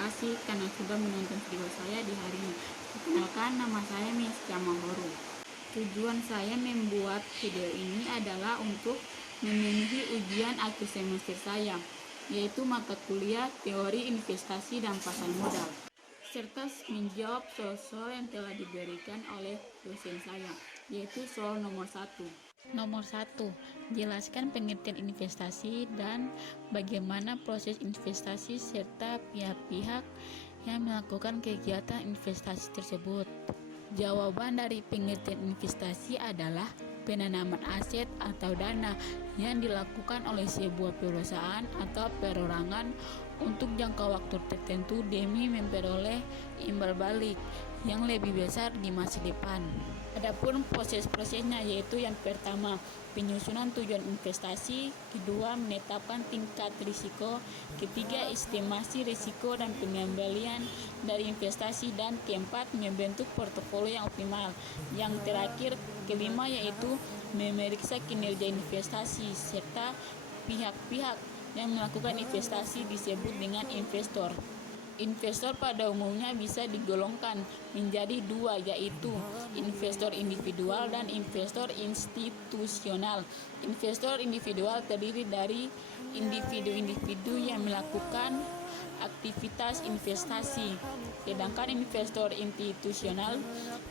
kasih karena sudah menonton video saya di hari ini. Perkenalkan, nama saya Miska Mahoro. Tujuan saya membuat video ini adalah untuk memenuhi ujian akhir semester saya, yaitu mata kuliah teori investasi dan pasar modal, serta menjawab soal-soal yang telah diberikan oleh dosen saya, yaitu soal nomor 1. Nomor 1, jelaskan pengertian investasi dan bagaimana proses investasi serta pihak-pihak yang melakukan kegiatan investasi tersebut. Jawaban dari pengertian investasi adalah penanaman aset atau dana yang dilakukan oleh sebuah perusahaan atau perorangan untuk jangka waktu tertentu demi memperoleh imbal balik yang lebih besar di masa depan. Adapun proses-prosesnya yaitu yang pertama, penyusunan tujuan investasi, kedua, menetapkan tingkat risiko, ketiga, estimasi risiko dan pengembalian dari investasi, dan keempat, membentuk portofolio yang optimal. Yang terakhir, kelima, yaitu memeriksa kinerja investasi serta pihak-pihak yang melakukan investasi disebut dengan investor. Investor pada umumnya bisa digolongkan menjadi dua, yaitu investor individual dan investor institusional. Investor individual terdiri dari individu-individu yang melakukan aktivitas investasi, sedangkan investor institusional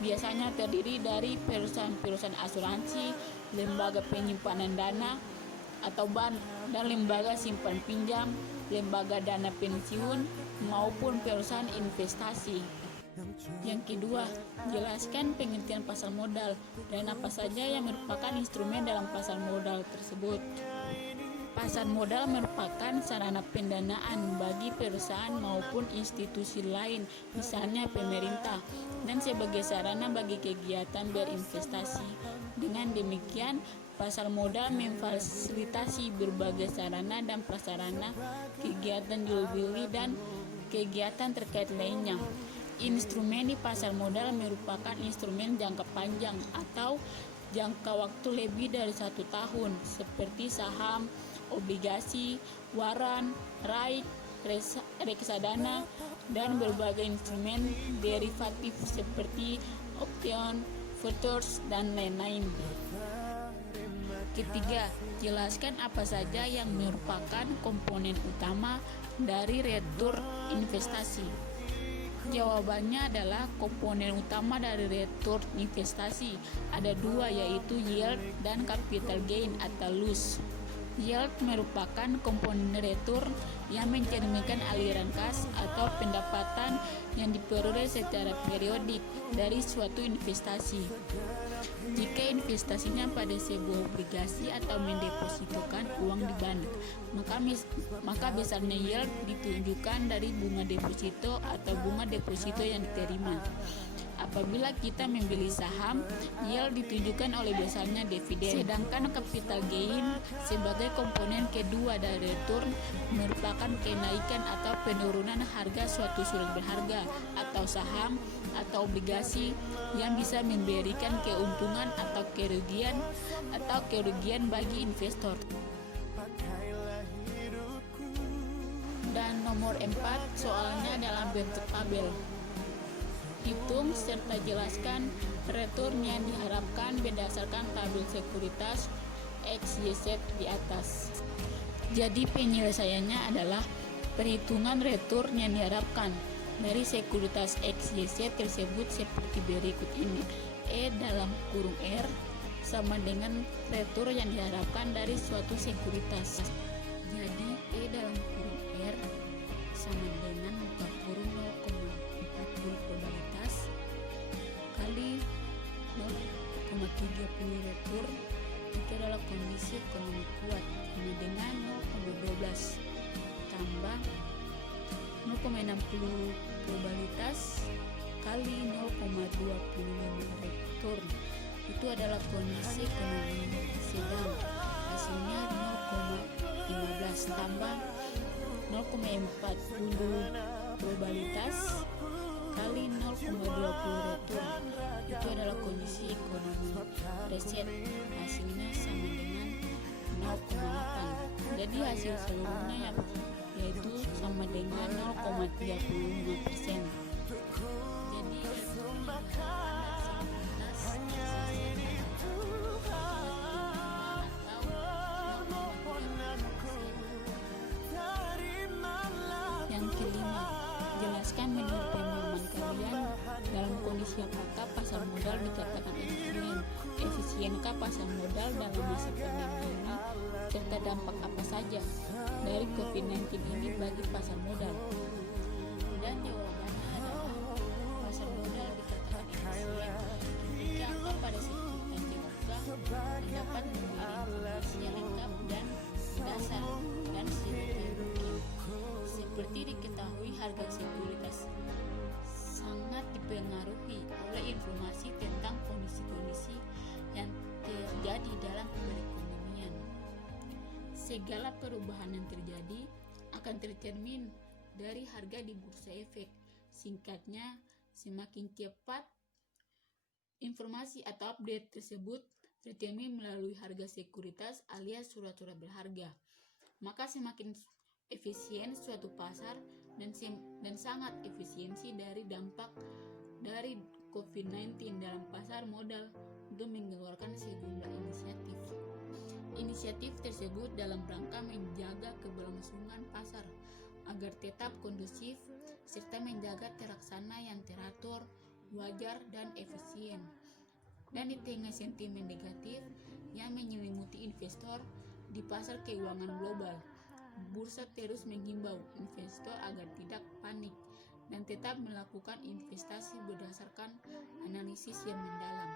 biasanya terdiri dari perusahaan-perusahaan asuransi, lembaga penyimpanan dana atau bank, dan lembaga simpan pinjam, lembaga dana pensiun, maupun perusahaan investasi. Yang kedua, jelaskan pengertian pasar modal dan apa saja yang merupakan instrumen dalam pasar modal tersebut. Pasar modal merupakan sarana pendanaan bagi perusahaan maupun institusi lain, misalnya pemerintah, dan sebagai sarana bagi kegiatan berinvestasi. Dengan demikian, pasar modal memfasilitasi berbagai sarana dan prasarana kegiatan jual beli dan kegiatan terkait lainnya. Instrumen di pasar modal merupakan instrumen jangka panjang atau jangka waktu lebih dari 1 tahun, seperti saham, obligasi, waran, REIT, reksadana, dan berbagai instrumen derivatif seperti option, futures, dan lain-lain. Ketiga, jelaskan apa saja yang merupakan komponen utama dari return investasi. Jawabannya adalah komponen utama dari return investasi ada dua, yaitu yield dan capital gain atau loss. Yield merupakan komponen return yang mencerminkan aliran kas atau pendapatan yang diperoleh secara periodik dari suatu investasi. Jika investasinya pada sebuah obligasi atau mendepositokan uang di bank, maka besarnya yield ditunjukkan dari bunga deposito atau bunga deposito yang diterima. Apabila kita membeli saham, yield ditunjukkan oleh besarnya dividen. Sedangkan capital gain sebagai komponen kedua dari return merupakan kenaikan atau penurunan harga suatu surat berharga atau saham atau obligasi yang bisa memberikan keuntungan atau kerugian bagi investor. Dan nomor 4, soalnya dalam bentuk tabel. Hitung serta jelaskan return yang diharapkan berdasarkan tabel sekuritas XYZ di atas. Jadi penyelesaiannya adalah perhitungan return yang diharapkan dari sekuritas XYZ tersebut seperti berikut ini. E dalam kurung R sama dengan return yang diharapkan dari suatu sekuritas. Jadi E dalam kurung R sama dengan buka kurung 0,40 probabilitas kali 0,30 return. Itu adalah kondisi ekonomi kuat, sama dengan 0,12 tambah 0,60 probabilitas kali 0,25 return. Itu adalah kondisi ekonomi sedang, hasilnya 0,15 tambah 0,40 probabilitas kali 0,20 return. Itu adalah kondisi ekonomi reset, hasilnya sama dengan 0,8. Jadi hasil seluruhnya yaitu sama dengan 0,35%. Jadi yang kelima, jelaskan menurut pemahaman kalian dalam kondisi apakah pasar modal dikatakan efisien. Efisienkah pasar modal dalam masa pandemi ini, serta dampak apa saja dari COVID-19 ini bagi pasar modal? Dan jawabannya adalah pasar modal dikatakan efisien jika angka pada sekuritas dibuka dapat memberi informasi yang lengkap dan berdasar dan sebaik mungkin. Seperti diketahui, harga sekuritas sangat dipengaruhi oleh informasi tentang kondisi-kondisi yang terjadi dalam perekonomian. Segala perubahan yang terjadi akan tercermin dari harga di bursa efek. Singkatnya, semakin cepat informasi atau update tersebut tercermin melalui harga sekuritas alias surat-surat berharga, maka semakin efisien suatu pasar dan sangat efisiensi dari dampak dari COVID-19 dalam pasar modal untuk mengeluarkan sejumlah inisiatif. Inisiatif tersebut dalam rangka menjaga keberlangsungan pasar agar tetap kondusif serta menjaga terlaksana yang teratur, wajar, dan efisien. Dan di tengah sentimen negatif yang menyelimuti investor di pasar keuangan global, bursa terus menghimbau investor agar tidak panik dan tetap melakukan investasi berdasarkan analisis yang mendalam.